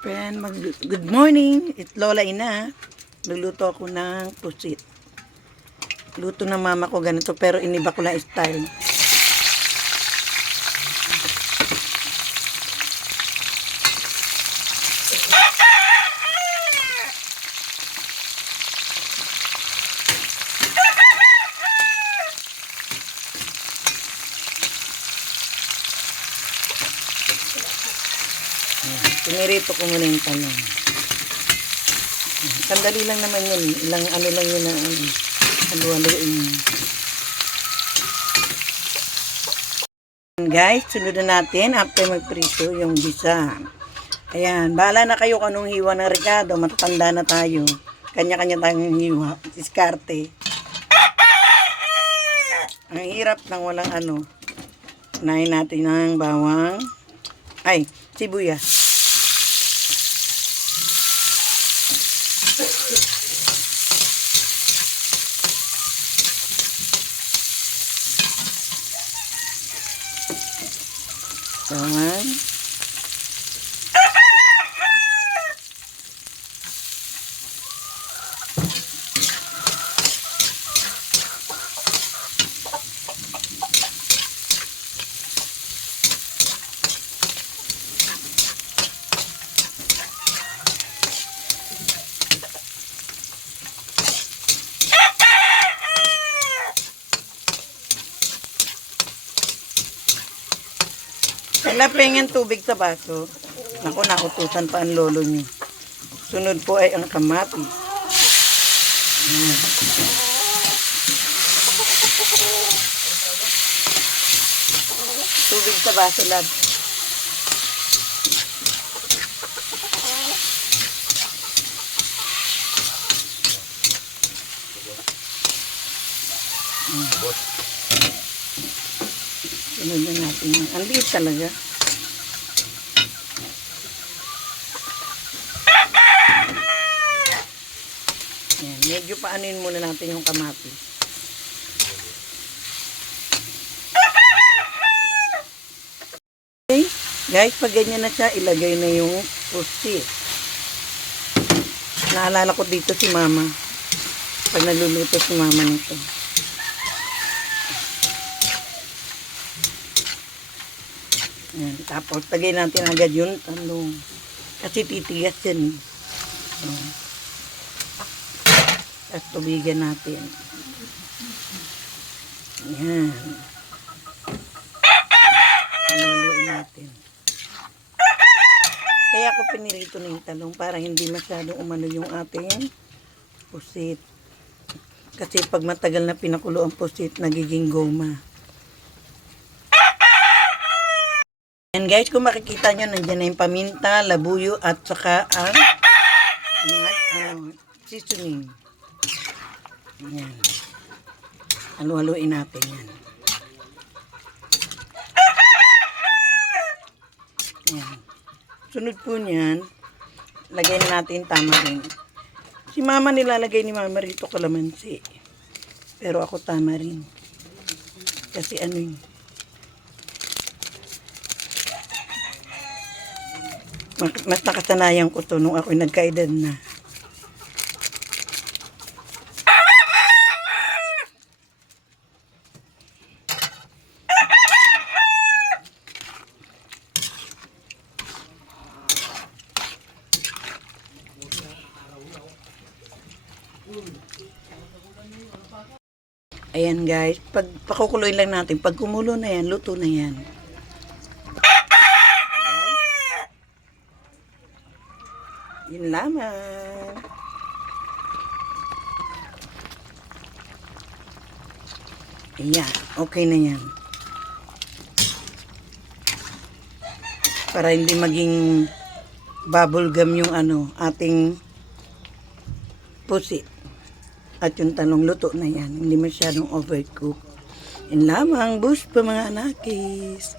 Friend, good morning. It's Lola Ina. Luluto ako ng pusit. Luto ng mama ko ganito pero iniba ko lang style. Pinirito ko muna yung talong. Sandali lang naman yun. Ilang ano lang yun na halu-haluin. Guys, sunod na natin after magprito yung bisa. Ayan, bahala na kayo kung anong hiwa ng Ricardo. Matatanda na tayo. Kanya-kanya tayong hiwa. Diskarte. Ang hirap ng walang ano. Unahin natin ng bawang. Ay, sibuyas. Bawang. Lapeng ang tubig sa baso. Naku, nautusan pa ang lolo niyo. Sunod po ay ang kamatis. Tubig sa baso, lab. Sunod na natin yan. Ang liit talaga. Yan, medyo paanin muna natin yung kamatis. Okay, guys, pag ganyan na siya, ilagay na yung pusit. Naalala ko dito si mama. Pag naluluto si mama nito. Yan, tapos lagay natin agad yung talong. Kasi titigas yan. At tubigan natin. Yan. Haluin natin. Kaya ako pinirito na yung talong para hindi masyadong umano yung ating pusit. Kasi pag matagal na pinakulo ang pusit, nagiging goma. And guys, kung makikita nyo, nandiyan na yung paminta, labuyo, at saka ang seasoning. Yan. Halu-haluin natin yan. Yan. Sunod po niyan, lagay na natin tamarin. Si mama nilalagay ni mama rito kalamansi. Pero ako tamarin. Kasi ano yun. Mas nakasanayan ko to nung ako'y nagkaedad na. Ayan guys, pag pakukuloy lang natin, pag kumulo na yan, luto na yan. Yun lamang. Ayan, okay na yan. Para hindi maging bubble gum yung ating pusit. At yung talong luto na yan. Hindi masyadong overcook. Yun lamang, bush pa mga anakis.